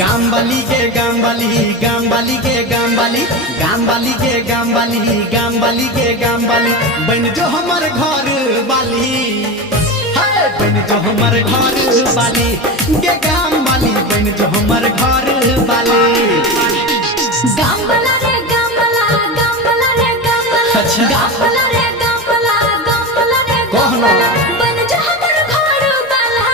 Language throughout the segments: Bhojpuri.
गामबाली के गामबाली गामबाली के गामबाली गामबाली के गामबाली गामबाली के गामबाली बन जो हमर घर बाली बन जो हमर घर बाली के गामबाली बन जो हमर घर बाली गामबाला रे गामबाला गामबाला रे गामबाला गामबाला रे गामबाला गामबाला रे गामबाला बन जो हमर घर बाला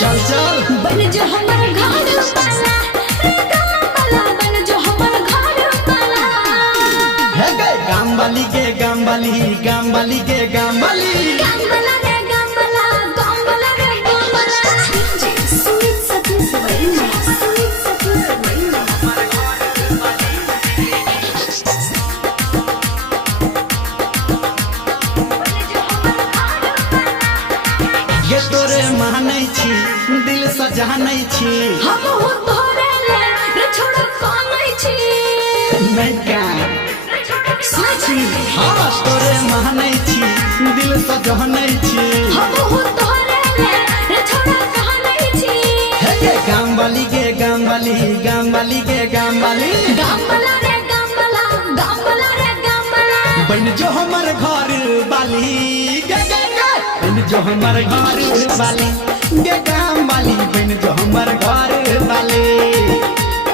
चल चल बन जो हमर घर बाला रे गामबाला बन जो हमर घर बाला हे गे गामबाली के गामबाली गामबाली के गामबाली गामबाला रे गामबाला गामबाला रे गामबाला स्वीट सती सवैया स्वीट सती सवैया ये तोरे मानै छी दिल सजानै छी हम हो तोरे ले रे छोड़ कानै छी नहीं का साची हाँ तोरे मानै छी दिल सजानै छी हम हो तोरे ले रे छोड़ कानै छी हे गे गामबाली के गामबाली गामबाली के गामबाली गामबाला रे गामबाला गामबाला रे गामबाला बन जो हमर घर बाली गे गे गे बन जो हमर घर बाली गे गामबाली बन जो हमर घर बाली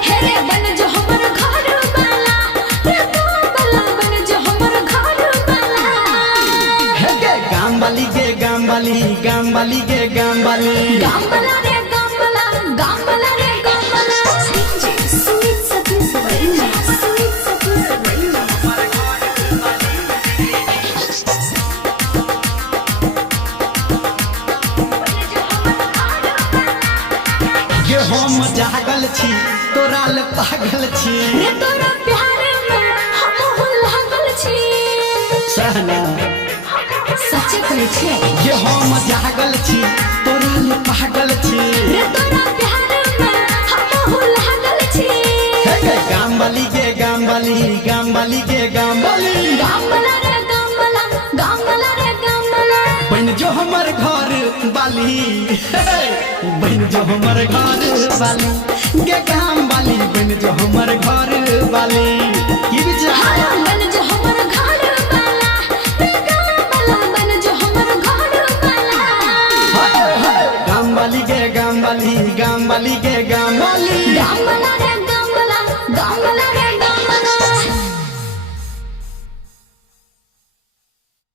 हे रे बन जो हमर घर बाला रे गामबाला बन जो हमर घर बाला हे गे गामबाली के गामबाली गामबाली के गामबाली गामबाला रे गामबाला गामबाला रे गामबाला स्वीट सती सवैया स्वीट सती सवैया ये हम जागल छी तोरा ले पागल छी रे तोरा प्यार में हम हो लागल छी सहना सच कहै छी ये हम जागल छी तोरा ले पागल छी रे तोरा प्यार में हम हो लागल छी हे गे गामबाली के गामबाली गामबाली के गामबाली गामबाला रे गामबाला गामबाला रे गामबाला बन जो हमर घर बाली बन जो हमर घर बाली गे गामबाली बन जो हमर घर बाली की विचार हाँ बन जो हमर घर बाला रे गामबाला बन जो हमर घर बाला गामबाली के गामबाली गामबाली के गामबाली गामबाला रे गामबाला गामबाला